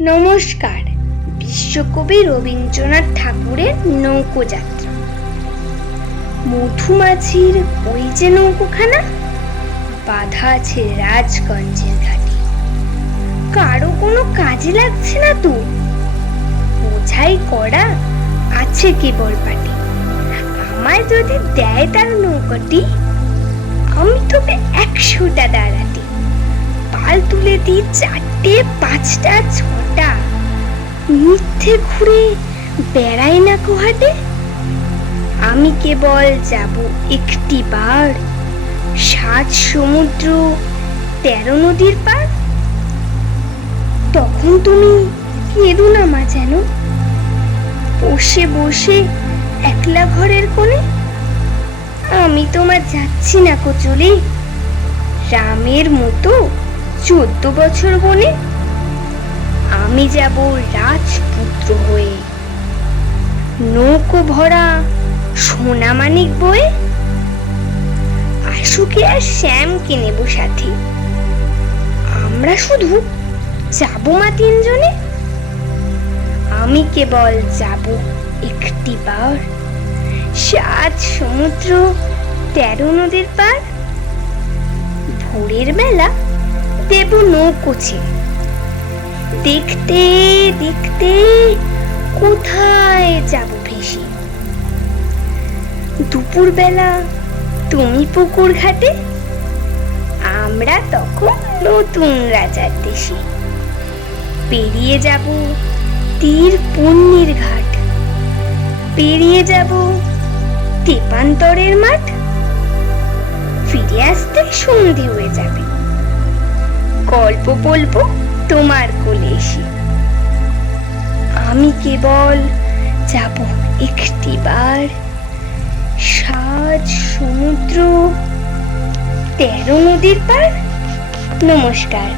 নমস্কার। বিশ্বকবি রবীন্দ্রনাথ ঠাকুরের নৌকোযাত্রা। মধুমাছির ওই যে নৌকোখানা বাঁধা আছে রাজগঞ্জের ঘাটে, কারো কোনো কাজে লাগছে না তো, বোঝাই করা আছে কেবল পাটি। আমায় যদি দেয় তার নৌকাটি, আমি তবে 100টা দাঁড়াটি। পাল তুলে দিই 4টে 5টা 6টা, মিথ্যে ঘুরে বেড়াই না কোহাটে। আমি কেবল যাব একটি বার 7 সমুদ্র 13 নদীর পার। তখন তুমি কেঁদো না মা, যেন বসে বসে একলা ঘরের কোণে। আমি তোমার যাচ্ছি না কচুলি, রামের মতো 14 বছর বনে। আমি যাব রাজপুত্র হয়ে, নৌকো ভরা সোনা মানিক বয়ে। আশুকে আর শ্যামকে নেব সাথে, আমরা শুধু যাব মা 3 জনে। আমি কেবল যাব একটি বার 7 সমুদ্র 13 নদীর পার। ভোরের বেলা দেব নৌকো ছেড়ে, দেখতে দেখতে কোথায় যাব ভেসে। দুপুর বেলা তুমি পুকুর ঘাটে, আমরা তখন নতুন রাজার দেশে। পেরিয়ে যাব তীর পুণ্যের ঘাট, পেরিয়ে যাব তেপান্তরের মাঠ। ফিরে আসতে সন্ধে হয়ে যাবে, গল্প বলবো তোমার কোলে এসে। আমি কেবল যাব একটি বার 7 সমুদ্র 13 নদীর পার। নমস্কার।